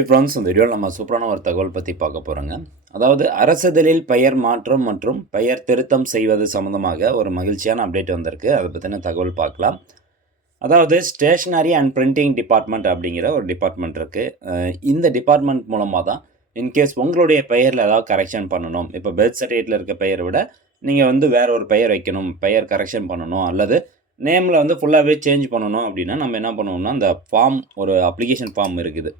Friends, இந்த வீடியோவில் நம்ம சூப்பரான ஒரு தகவல் பற்றி பார்க்க போகிறோங்க. அதாவது அரசிதழில் பெயர் மாற்றம் மற்றும் பெயர் திருத்தம் செய்வது சம்மந்தமாக ஒரு மகிழ்ச்சியான அப்டேட் வந்திருக்கு. அதை பற்றின தகவல் பார்க்கலாம். அதாவது ஸ்டேஷ்னரி அண்ட் பிரிண்டிங் டிபார்ட்மெண்ட் அப்படிங்கிற ஒரு டிபார்ட்மெண்ட் இருக்குது. இந்த டிபார்ட்மெண்ட் மூலமாக தான் இன்கேஸ் உங்களுடைய பெயரில் ஏதாவது கரெக்ஷன் பண்ணணும். இப்போ பர்த் சர்டிஃபிகேட்டில் இருக்க பெயரை விட நீங்கள் வேறு ஒரு பெயர் வைக்கணும், பெயர் கரெக்ஷன் பண்ணணும், அல்லது நேமில் ஃபுல்லாகவே சேஞ்ச் பண்ணணும் அப்படின்னா நம்ம என்ன பண்ணுவோம்னா, அந்த ஃபார்ம் ஒரு அப்ளிகேஷன் ஃபார்ம் இருக்குது.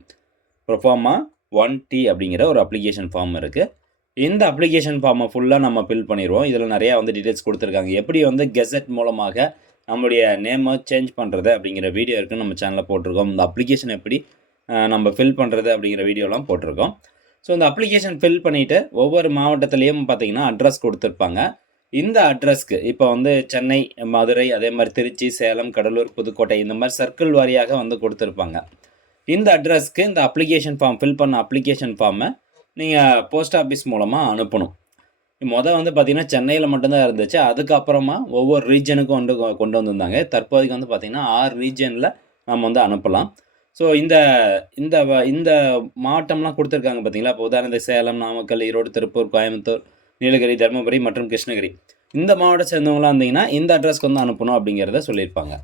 ப்ரொஃபார்மா 1T அப்படிங்கிற ஒரு அப்ளிகேஷன் ஃபார்ம் இருக்குது. இந்த அப்ளிகேஷன் ஃபார்மை ஃபுல்லாக நம்ம ஃபில் பண்ணிடுவோம். இதில் நிறையா டீட்டெயில்ஸ் கொடுத்துருக்காங்க. எப்படி கெசட் மூலமாக நம்முடைய நேமை சேஞ்ச் பண்ணுறது அப்படிங்கிற வீடியோ இருக்குன்னு நம்ம சேனலில் போட்டிருக்கோம். இந்த அப்ளிகேஷன் எப்படி நம்ம ஃபில் பண்ணுறது அப்படிங்கிற வீடியோலாம் போட்டிருக்கோம். ஸோ இந்த அப்ளிகேஷன் ஃபில் பண்ணிவிட்டு ஒவ்வொரு மாவட்டத்துலேயும் பார்த்திங்கன்னா அட்ரஸ் கொடுத்துருப்பாங்க. இந்த அட்ரஸ்க்கு இப்போ சென்னை, மதுரை, அதே மாதிரி திருச்சி, சேலம், கடலூர், புதுக்கோட்டை இந்த மாதிரி சர்க்கிள் வாரியாக கொடுத்துருப்பாங்க. இந்த அட்ரஸ்க்கு இந்த அப்ளிகேஷன் ஃபார்ம் ஃபில் பண்ண அப்ளிகேஷன் ஃபார்மை நீங்கள் போஸ்ட் ஆஃபீஸ் மூலமாக அனுப்பணும். பார்த்திங்கன்னா சென்னையில் மட்டும்தான் இருந்துச்சு. அதுக்கப்புறமா ஒவ்வொரு ரீஜனுக்கும் கொண்டு வந்திருந்தாங்க. தற்போதைக்கு பார்த்திங்கன்னா 6 ரீஜனில் நம்ம அனுப்பலாம். ஸோ இந்த இந்த இந்த மாவட்டம்லாம் கொடுத்துருக்காங்க பார்த்திங்களா. இப்போ உதாரணத்துக்கு சேலம், நாமக்கல், ஈரோடு, திருப்பூர், கோயம்புத்தூர், நீலகிரி, தருமபுரி மற்றும் கிருஷ்ணகிரி இந்த மாவட்டம் சேர்ந்தவங்களாம் இருந்தீங்கன்னா இந்த அட்ரஸ்க்கு அனுப்பணும் அப்படிங்கிறத சொல்லியிருப்பாங்க.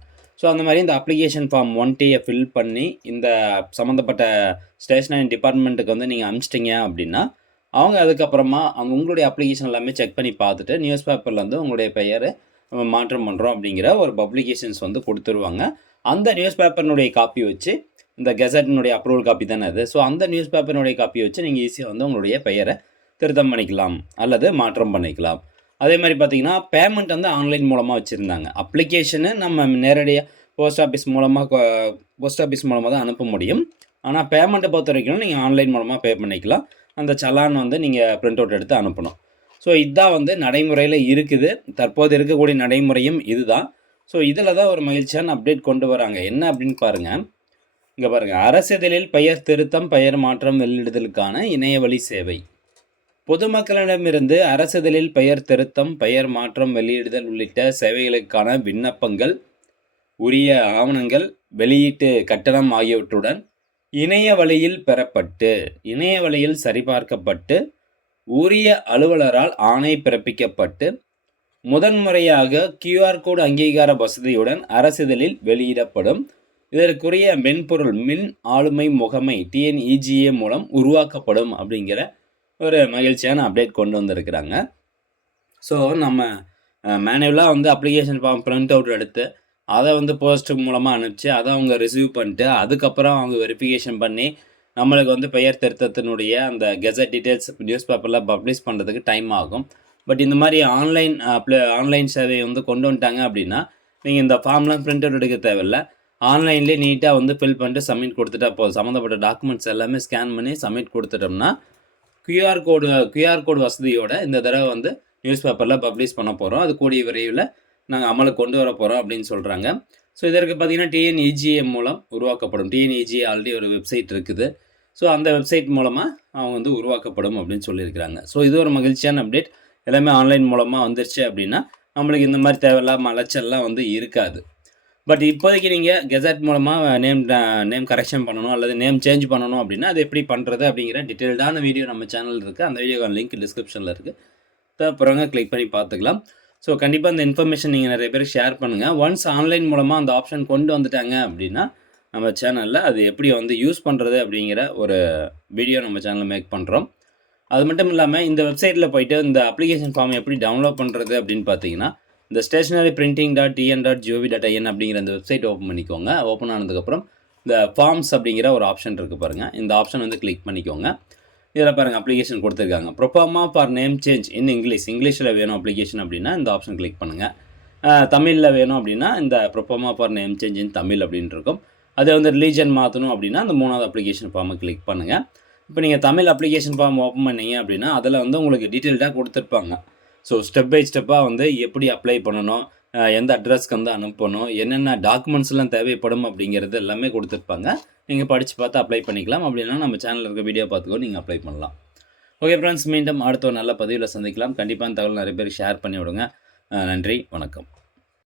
ஸோ அந்த மாதிரி இந்த அப்ளிகேஷன் ஃபார்ம் 1Tயை ஃபில் பண்ணி இந்த சம்மந்தப்பட்ட ஸ்டேஷ்னரி டிபார்ட்மெண்ட்டுக்கு நீங்கள் அனுப்பிச்சிட்டிங்க அப்படின்னா அவங்க அதுக்கப்புறமா உங்களுடைய அப்ளிகேஷன் எல்லாமே செக் பண்ணி பார்த்துட்டு நியூஸ் பேப்பரில் உங்களுடைய பெயரை மாற்றம் பண்ணுறோம் அப்படிங்கிற ஒரு பப்ளிகேஷன்ஸ் கொடுத்துருவாங்க. அந்த நியூஸ் பேப்பரினுடைய காப்பி வச்சு இந்த கெசட்டினுடைய அப்ரூவல் காப்பி தானே அது. ஸோ அந்த நியூஸ் பேப்பரினுடைய காப்பி வச்சு நீங்கள் ஈஸியாக உங்களுடைய பெயரை திருத்தம் பண்ணிக்கலாம் அல்லது மாற்றம் பண்ணிக்கலாம். அதே மாதிரி பார்த்திங்கன்னா பேமெண்ட் ஆன்லைன் மூலமாக வச்சுருந்தாங்க. அப்ளிகேஷனு நம்ம நேரடியாக போஸ்ட் ஆஃபீஸ் மூலமாக தான் அனுப்ப முடியும். ஆனால் பேமெண்ட்டை பொறுத்த வரைக்கும் நீங்கள் ஆன்லைன் மூலமாக பே பண்ணிக்கலாம். அந்த சலான் நீங்கள் பிரிண்ட் அவுட் எடுத்து அனுப்பணும். ஸோ இதுதான் நடைமுறையில் இருக்குது. தற்போது இருக்கக்கூடிய நடைமுறையும் இதுதான். ஸோ இதில் தான் ஒரு மகிழ்ச்சியான அப்டேட் கொண்டு வராங்க. என்ன அப்படின்னு பாருங்கள். இங்கே பாருங்கள், அரசிதழில் பெயர் திருத்தம், பெயர் மாற்றம் வெளியிடுதலுக்கான இணையவழி சேவை. பொதுமக்களிடமிருந்து அரசிதழில் பெயர் திருத்தம், பெயர் மாற்றம் வெளியிடுதல் உள்ளிட்ட சேவைகளுக்கான விண்ணப்பங்கள், உரிய ஆவணங்கள், வெளியீட்டு கட்டணம் ஆகியவற்றுடன் இணைய வழியில் பெறப்பட்டு இணைய வழியில் சரிபார்க்கப்பட்டு உரிய அலுவலரால் ஆணை பிறப்பிக்கப்பட்டு முதன்முறையாக QR கோடு அங்கீகார வசதியுடன் அரசிதழில் வெளியிடப்படும். இதற்குரிய மென்பொருள் மின் ஆளுமை முகமை TNEGA மூலம் உருவாக்கப்படும் அப்படிங்கிற ஒரு மகிழ்ச்சியான அப்டேட் கொண்டு வந்திருக்கிறாங்க. ஸோ நம்ம மேனுவலாக அப்ளிகேஷன் ஃபார்ம் பிரிண்ட் அவுட் எடுத்து அதை போஸ்ட் மூலமாக அனுப்பிச்சு அதை அவங்க ரிசீவ் பண்ணிட்டு அதுக்கப்புறம் அவங்க வெரிஃபிகேஷன் பண்ணி நம்மளுக்கு பெயர் திருத்தத்தினுடைய அந்த கெசட் டீட்டெயில்ஸ் நியூஸ் பேப்பரில் பப்ளிஷ் பண்ணுறதுக்கு டைம் ஆகும். பட் இந்த மாதிரி ஆன்லைன் சேவையை கொண்டு வந்துட்டாங்க அப்படின்னா நீங்கள் இந்த ஃபார்ம்லாம் பிரிண்ட் அவுட் எடுக்க தேவையில்லை. ஆன்லைன்லேயே நீட்டாக ஃபில் பண்ணிட்டு சப்மிட் கொடுத்துட்டா போதும். சம்மந்தப்பட்ட டாக்குமெண்ட்ஸ் எல்லாமே ஸ்கேன் பண்ணி சப்மிட் கொடுத்துட்டோம்னா QR கோடு வசதியோட இந்த தடவை நியூஸ் பேப்பரில் பப்ளிஷ் பண்ண போகிறோம். அது கூடிய விரைவில் நாங்கள் அமலுக்கு கொண்டு வர போகிறோம் அப்படின்னு சொல்கிறாங்க. ஸோ இதற்கு பார்த்திங்கன்னா TNEGA மூலம் உருவாக்கப்படும். TNEGA ஆல்ரெடி ஒரு வெப்சைட் இருக்குது. ஸோ அந்த வெப்சைட் மூலமாக அவங்க உருவாக்கப்படும் அப்படின்னு சொல்லியிருக்கிறாங்க. ஸோ இது ஒரு மகிழ்ச்சியான அப்டேட். எல்லாமே ஆன்லைன் மூலமாக வந்துருச்சு அப்படின்னா நம்மளுக்கு இந்த மாதிரி தேவையில்லாம அலைச்சல்லாம் இருக்காது. பட் இப்போதைக்கு நீங்கள் கெசட் மூலமாக நேம் கரெக்ஷன் பண்ணணும் அல்லது நேம் சேஞ்ச் பண்ணணும் அப்படின்னா அது எப்படி பண்ணுறது அப்படிங்கிற டீட்டெயில்டான வீடியோ நம்ம சேனல் இருக்குது. அந்த வீடியோக்கான லிங்க் டிஸ்கிரிப்ஷனில் இருக்குது. தேவைப்படுறவங்க கிளிக் பண்ணி பார்த்துக்கலாம். ஸோ கண்டிப்பாக இந்த இன்ஃபர்மேஷன் நீங்கள் நிறைய பேர் ஷேர் பண்ணுங்கள். ஒன்ஸ் ஆன்லைன் மூலமாக அந்த ஆப்ஷன் கொண்டு வந்துட்டாங்க அப்படின்னா நம்ம சேனலில் அது எப்படி யூஸ் பண்ணுறது அப்படிங்கிற ஒரு வீடியோ நம்ம சேனலில் மேக் பண்ணுறோம். அது மட்டும் இல்லாமல் இந்த வெப்சைட்டில் போய்ட்டு இந்த அப்ளிகேஷன் ஃபார்ம் எப்படி டவுன்லோட் பண்ணுறது அப்படின்னு பார்த்தீங்கன்னா இந்த stationaryprinting.tn.gov.in அப்படிங்கிற இந்த வெப்சைட் ஓப்பன் பண்ணிக்கோங்க. ஓப்பன் ஆனதுக்கப்புறம் இந்த ஃபார்ம்ஸ் அப்படிங்கிற ஒரு ஆப்ஷன் இருக்குது பாருங்கள். இந்த ஆப்ஷன் கிளிக் பண்ணிக்கோங்க. இதில் பாருங்கள் அப்ளிகேஷன் கொடுத்துருக்காங்க. Proforma for name change in இங்கிலீஷில் வேணும் அப்ளிகேஷன் அப்படின்னா இந்த ஆப்ஷன் கிளிக் பண்ணுங்கள். தமிழில் வேணும் அப்படின்னா இந்த proforma for name change in Tamil அப்படின்னு இருக்கும். அதை ரிலீஜன் மாற்றணும் அப்படின்னா அந்த 3வது அப்ளிகேஷன் ஃபார்மை கிளிக் பண்ணுங்கள். இப்போ நீங்கள் தமிழ் அப்ளிகேஷன் ஃபார்ம் ஓப்பன் பண்ணீங்க அப்படின்னா அதில் உங்களுக்கு டீட்டெயில்டாக கொடுத்துருப்பாங்க. ஸோ ஸ்டெப் பை ஸ்டெப்பாக எப்படி அப்ளை பண்ணணும், எந்த அட்ரஸ்க்கு அனுப்பணும், என்னென்ன டாக்குமெண்ட்ஸ்லாம் தேவைப்படும் அப்படிங்கிறது எல்லாமே கொடுத்துருப்பாங்க. நீங்கள் படித்து பார்த்து அப்ளை பண்ணிக்கலாம். அப்படின்னா நம்ம சேனலில் இருக்க வீடியோ பார்த்துக்கோ நீங்கள் அப்ளை பண்ணலாம். ஓகே ஃப்ரெண்ட்ஸ், மீண்டும் அடுத்த ஒரு நல்ல பதிவில் சந்திக்கலாம். கண்டிப்பாக தகவல் நிறைய பேர் ஷேர் பண்ணி விடுங்க. நன்றி, வணக்கம்.